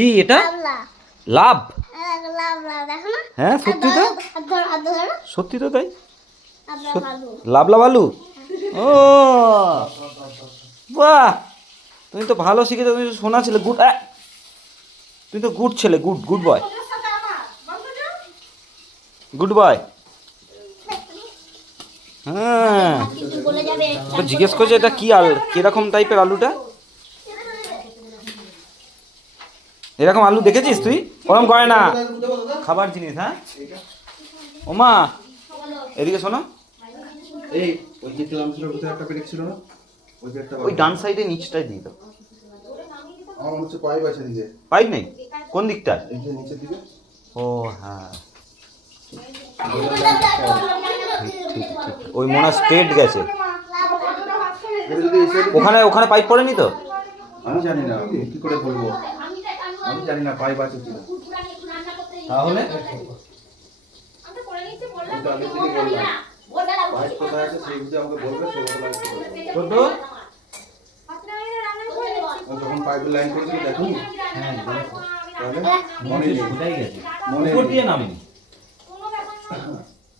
কি এটা? লাভ? হ্যাঁ সত্যি তো, সত্যি তো তাই। লাভলা আলু। ও বাহ, তুমি তো ভালো শিখেছো, তুমি তো শোনা ছেলে, গুড। তুমি তো গুড ছেলে, good good boy, good boy. হ্যাঁ, তো জিজ্ঞেস করছে এটা কি আলু, কিরকম টাইপের আলুটা? এরকম আলু দেখেছিস তুই? ওরকম করে না, খাবার জিনিস। হ্যাঁ ওমা, এদিকে শোনো, এই ওই যে ক্লামসের ভিতরে একটা পেরেক ছিল না, ওই পেরেকটা ওই ডান সাইডে নিচটাই দিয়ে দাও। আমার মনে হচ্ছে পাইপ আছে দিকে। পাইপ নেই? কোন দিকটা? এই যে নিচের দিকে। ও হ্যাঁ, ঠিক ঠিক ঠিক, ওই মনে হয় স্ট্রেট গেছে। এটা যদি এই সাইডে, ওখানে ওখানে পাইপ পড়েনি তো? আমি জানি না কি করে বলবো, আমি জানি না পাইপ আছে কিনা। তাহলে আমি তো আগে থেকে বললাম পাইপ কোথায় আছে সেই বুঝে আমাকে বলবে, সেই মতো লাইন করে দেবো। ছোট, যখন পাইপের লাইন করেছিল দেখুন, হ্যাঁ তাহলে মনে নেই, ফুটাই গেছে, মনে উপর নেই। দিয়ে নামেনি।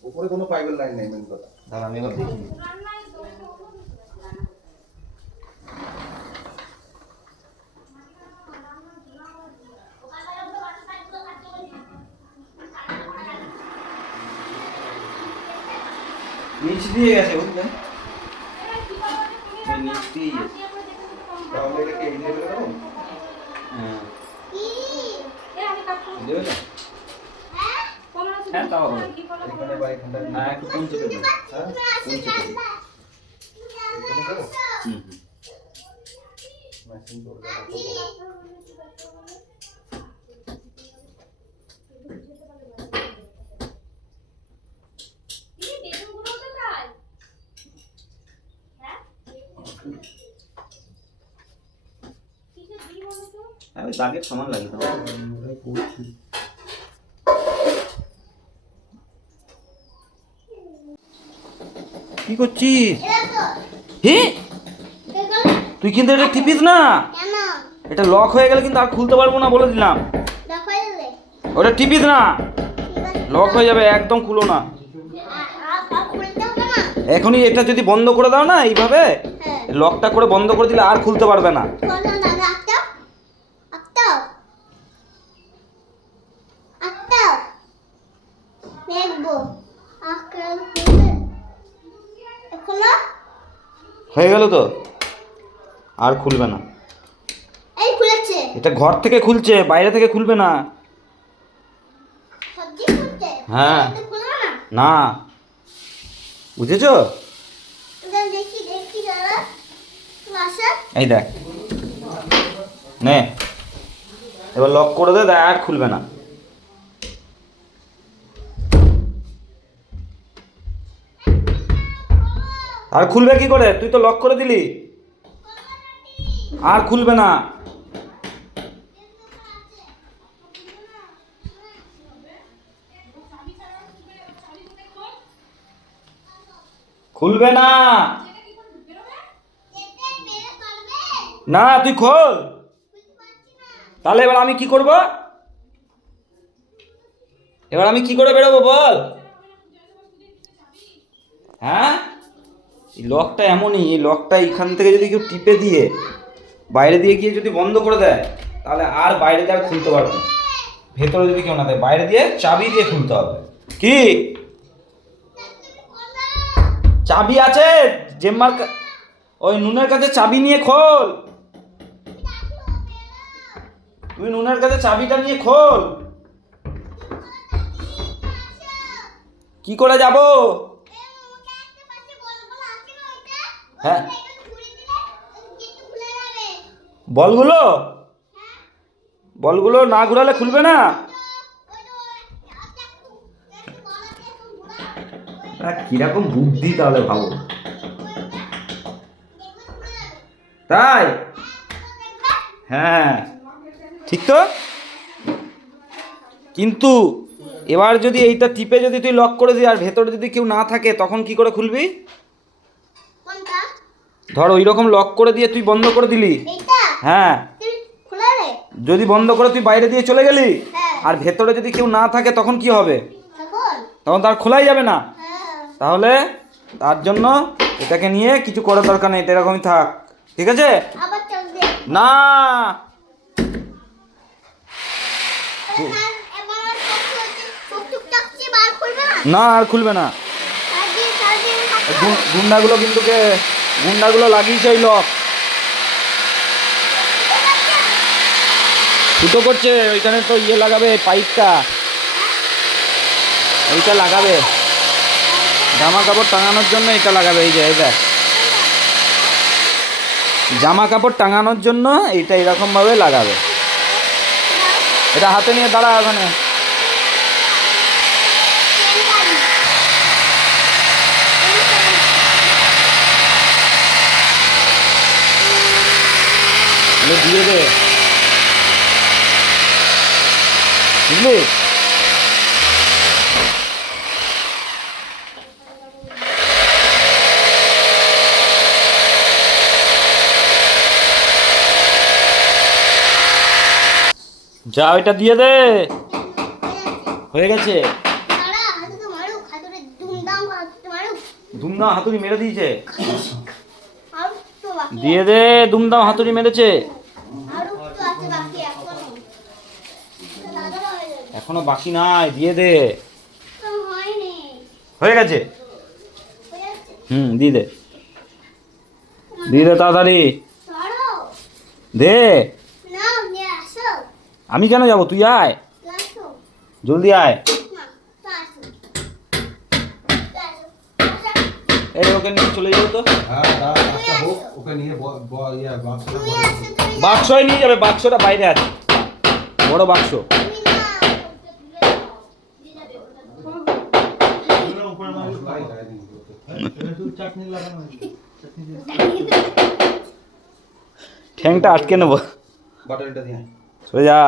উপরে কোনো পাইপের লাইন নেই, মেন কথা। দাঁড়া আমি এবার দেখি। নিচ দিয়ে গেছে বুঝলেন, ওই নিচ দিয়েই গেছে। তাহলে এটাকে এই লেভেলে দেবো। হ্যাঁ দেবে তো? হ্যাঁ তাও হবে। এখানে বা এখানটা হ্যাঁ একটু কোন চেপে দেবে। হ্যাঁ কোন চেপে দেবে। এখানে দেবো। হুম। মেশিন করবে হ্যাঁ ওই দাগের সমান লাগে তো। কি করছিস? হে, তুই কিন্তু এটা টিপিস না, এটা লক হয়ে গেলে কিন্তু আর খুলতে পারবো না বলে দিলাম। ওটা টিপিস না, লক হয়ে যাবে, একদম খুলো না এখনই। এটা যদি বন্ধ করে দাও না এইভাবে, লকটা করে বন্ধ করে দিলে আর খুলতে পারবে না। হয়ে গেল তো, আর খুলবে না। এটা ঘর থেকে খুলছে, বাইরে থেকে খুলবে না। হ্যাঁ না, বুঝেছো? এই দেখ, নে এবার লক করে দে, আর খুলবে না। আর খুলবে কি করে, তুই তো লক করে দিলি, আর খুলবে না। খুলবে না, না তুই খোল। তাহলে এবার আমি কি করব, এবার আমি কি করে বেরোবো বল? হ্যাঁ, এই লকটা এমনই, এই লকটা এখান থেকে যদি কেউ টিপে দিয়ে বাইরে দিয়ে গিয়ে যদি বন্ধ করে দেয়, তাহলে আর বাইরে দিয়ে আর খুলতে পারবে না। ভেতরে যদি কেউ না দেয়, বাইরে দিয়ে চাবি দিয়ে খুলতে হবে। কি চাবি আছে জেম্মার ওই নুনের কাছে, চাবি নিয়ে খোল। তুই নুনের কাছে চাবিটা নিয়ে খোল। কি করে যাব? হ্যাঁ বলগুলো, বলগুলো না ঘুরালে খুলবে না। কিরকম বুদ্ধি তাহলে ভাবো, তাই? হ্যাঁ ঠিক তো, কিন্তু এবার যদি এইটা টিপে যদি তুই লক করে দিই আর ভেতরে যদি কেউ না থাকে, তখন কি করে খুলবি? ধর ওই রকম লক করে দিয়ে তুই বন্ধ করে দিলি, হ্যাঁ যদি বন্ধ করে তুই বাইরে দিয়ে চলে গেলি হ্যাঁ। আর ভেতরে যদি কেউ না থাকে তখন কি হবে? তখন তখন তার খোলাই যাবে না। হ্যাঁ। তাহলে তার জন্য এটাকে নিয়ে কিছু করার দরকার নেই, এটা এরকমই থাক, ঠিক আছে? আবার চল দে। না এবার টুকটুক টাকছে বার করবে না। না আর খুলবে না। সাজিয়ে গুন্ডাগুলো কিন্তু গুন্ডাগুলো লাগিয়েছে ওই লক, ফুটো করছে ওইখানে, তো ইয়ে লাগাবে পাইপটা, ওইটা লাগাবে জামা কাপড় টাঙানোর জন্য, এটা লাগাবে এই যে এটা জামা কাপড় টাঙানোর জন্য এইটা এরকম ভাবে লাগাবে। এটা হাতে নিয়ে দাঁড়া ওখানে। দিয়ে দে, বুঝলি? যা ওইটা দিয়ে দে, হয়ে গেছে। দুমদাম হাতুড়ি মেরে দিয়েছে, দিয়ে দে, দুমদাম হাতুড়ি মেরেছে। এখনো বাকি নাই, দিয়ে দে। হয়ে গেছে, দিয়ে দে, দিয়ে দে তাড়াতাড়ি দে। আমি কেন যাবো, তুই আয়, জলদি আয়। এই ওকে নিয়ে চলে যাবো তো। ওকে নিয়ে বাক্সই নিয়ে যাবে, বাক্সটা বাইরে আছে, বড় বাক্স। ঠ্যাংটা আটকে নেবো, বাটনটা দিয়ে সরে যা।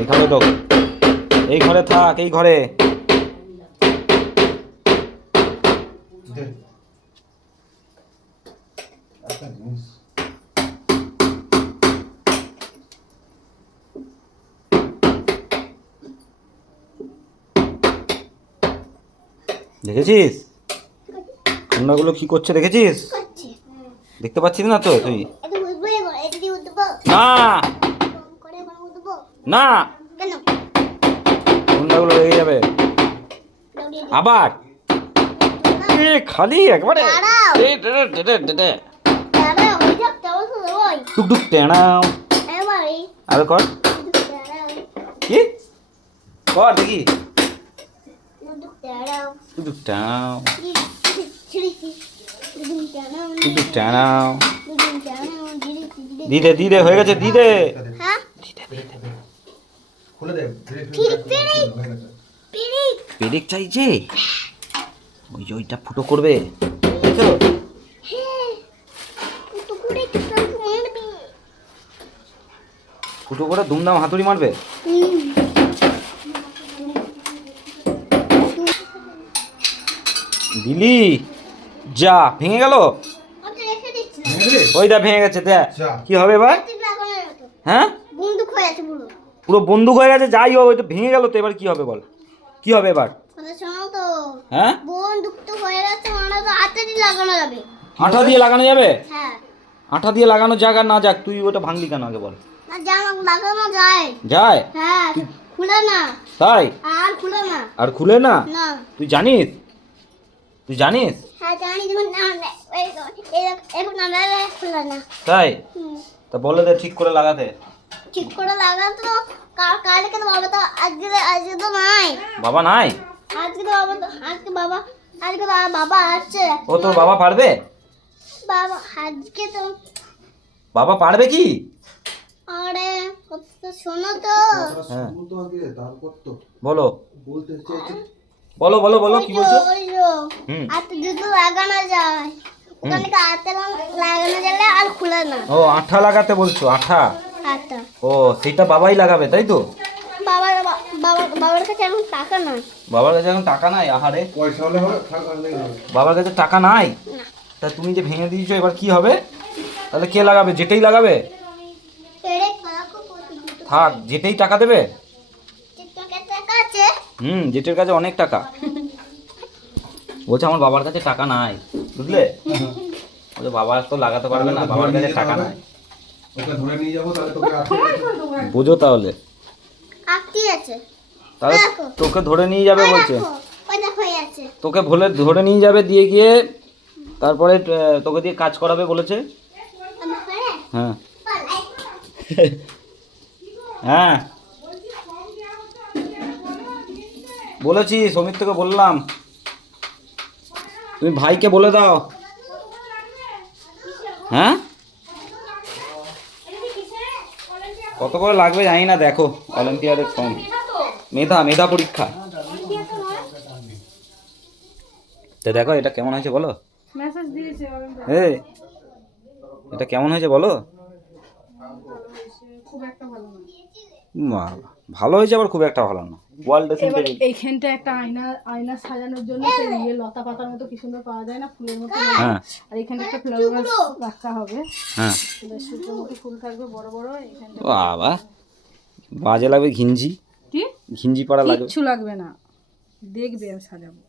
এই ঘরে তো, এই ঘরে থাক, এই ঘরে। একটা জিনিস দেখেছিস গুন্ডাগুলো কি করছে, দেখেছিস? দেখতে পাচ্ছিস না তো তুই? না না, গুন্ডাগুলো লেগে যাবে আবার। এ খালি একবারে টুকটুক টেনাও। আর কর, কি কর দেখি, টুকটুক টানাও, টুকটুক টানাও। দিদে দিদে হয়ে গেছে, দিদে খুলে দে। পেরেক চাইছে, ওই যে ওইটা ফুটো করবে, তাই তো? ফুটো করে ধুমধাম হাতুড়ি মারবে। দিলি, যা ভেঙে গেল, ওইটা ভেঙে গেছে, দেখ কি হবে এবার। হ্যাঁ পুরো বন্দুক হয়ে গেছে, যাই হোক ওইটা ভেঙে গেল তো, এবার কি হবে বল, কি হবে এবার? হ্যাঁ আঠা দিয়ে লাগানো যাবে, আঠা দিয়ে লাগানো যাক আর না যাক, তুই ওটা ভাঙলি কেন আগে বল? যায় তাই, আর খুলে না? তুই জানিস, তুই জানিস তাই? তা বলে দে ঠিক করে লাগাতে। ঠিক করে লাগাতো কালকে তো বাবা তো আজকে তো নাই, বাবা নাই আজকে তো বাবা আসছে। ও তোর বাবা পারবে? বাবা আজকে তো বাবা পারবে কি? আরে শোনো তো, হ্যাঁ তো আগে তারপর তো বলো, বলতে চাইছি। বলো বলো বলো, কি বলছো? হাতে জুতো লাগানো যায়, ওখানে হাতে লাগানো গেলে আর খুলে না। ও আঠা লাগাতে বলছো, আঠা? আচ্ছা, ও সেটা বাবাই লাগাবে তাই তো? বাবার কাছে এখন টাকা নাই। বাবার কাছে এখন টাকা নাই, আহারে পয়সা হলে হবে, থাক আর নেই হবে। বাবার কাছে টাকা নাই, না। তা তুমি যে ভেঙে দিয়েছো এবার কি হবে? তাহলে কে লাগাবে? যেটাই লাগাবে? পেড়ে কাকু কত থাক, যেটাই টাকা দেবে। টিকটকের টাকা আছে যেটার কাছে অনেক টাকা। বলছে আমার বাবার কাছে টাকা নাই, বুঝলে? বলছে বাবা তো লাগাতে পারবে না, বাবার কাছে টাকা নাই। ওকে ধরে নিয়ে যাবো তাহলে তোকে বুঝো তাহলে। আটটি আছে তাহলে দেখো। তোকে ধরে নিয়ে যাবে বলছে। ওই দেখো এই আছে তোকে ধরে নিয়ে যাবে, দিয়ে গিয়ে তারপরে তোকে দিয়ে কাজ করাবে বলেছে। আমি পারে হ্যাঁ হ্যাঁ বলেছি, সমীর থেকে বললাম। তুমি ভাইকে বলে দাও। হ্যাঁ কত করে লাগবে জানি না, দেখো অলিম্পিয়াডের ফর্ম। মেধা পরীক্ষা। তো দেখো এটা কেমন হয়েছে বলো। মেসেজ দিয়েছে এই এটা কেমন হয়েছে বলো। খুব একটা ভালো না। বাবা, ভালো হয়েছে আবার খুব একটা ভালো না। ওয়াল ড্রেসিং এবার টেবিল। এইখানটা একটা আয়না সাজানোর জন্য সেই ইয়ে লতা পাতার মতো কি সুন্দর পাওয়া যায় না, ফুলের মতো। হ্যাঁ আর এখানে একটা ফ্লাওয়ার রাখা হবে, হ্যাঁ সূর্যমুখী ফুল থাকবে বড় বড় এখানটা। বাবা, বাজে লাগবে ঘিঞ্জি কি ঘিঞ্জি পাড়া লাগবে। কিচ্ছু লাগবে না, দেখবে আমি সাজাবো।